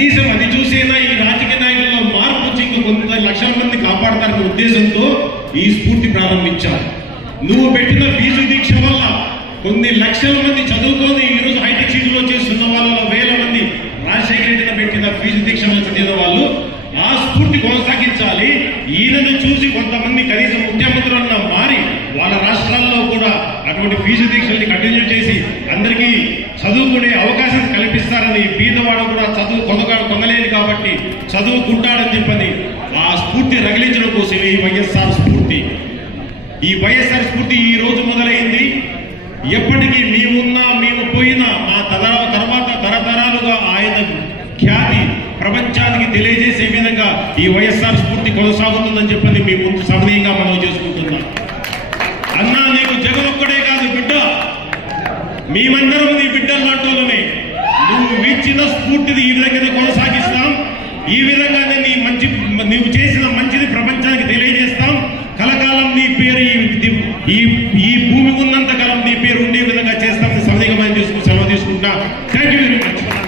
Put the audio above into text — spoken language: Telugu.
కనీసం అది చూసేనా ఈ రాజకీయ నాయకుల్లో మార్పు వచ్చి ఇంకో కొంత లక్షల మంది కాపాడతారనే ఉద్దేశంతో ఈ స్ఫూర్తి ప్రారంభించారు. నువ్వు పెట్టిన ఫీజు దీక్ష వల్ల కొన్ని లక్షల మంది చదువుకొని ఈరోజు హైటెక్ సిటీలో చేస్తున్న వాళ్ళలో వేల మంది రాజశేఖర రెడ్డిని పెట్టిన ఫీజు దీక్షలో చదివిన వాళ్ళు ఆ స్ఫూర్తి కొనసాగించాలి. ఈయనను చూసి కొంతమంది కనీసం ముఖ్యమంత్రులన్న మారి వాళ్ళ రాష్ట్రాల్లో కూడా అటువంటి ఫీజు దీక్షల్ని కంటిన్యూ చేసి అందరికీ చదువుకునే అవకాశం కల్పిస్తారని, బీదవాడు కూడా చదువు కొనలేని కాబట్టి చదువుకుంటాడని చెప్పని ఆ స్ఫూర్తి రగిలించడం కోసం ఈ వైఎస్ఆర్ స్ఫూర్తి. ఈ వైఎస్ఆర్ స్ఫూర్తి ఈ రోజు మొదలైంది. ఎప్పటికీ మేమున్నా మేము పోయినా మా తర్వాత తరతరాలుగా ఆయన ఖ్యాతి ప్రపంచానికి తెలియజేసే విధంగా ఈ వైఎస్ఆర్ స్ఫూర్తి కొనసాగుతుందని చెప్పని మీ ముందు సమనీయంగా మనం చేసుకుంటున్నాం. అన్నా నీకు జగన్ ఒక్కడే కాదు బిడ్డ, మేమందరం నీ బిడ్డలు లాంటోళ్ళమే. నువ్వు ఇచ్చిన స్ఫూర్తిని ఈ విధంగా కొనసాగిస్తాం. ఈ విధంగానే నువ్వు చేసిన మంచిని ప్రపంచానికి తెలియజేస్తాం. కలకాలం నీ పేరు ఈ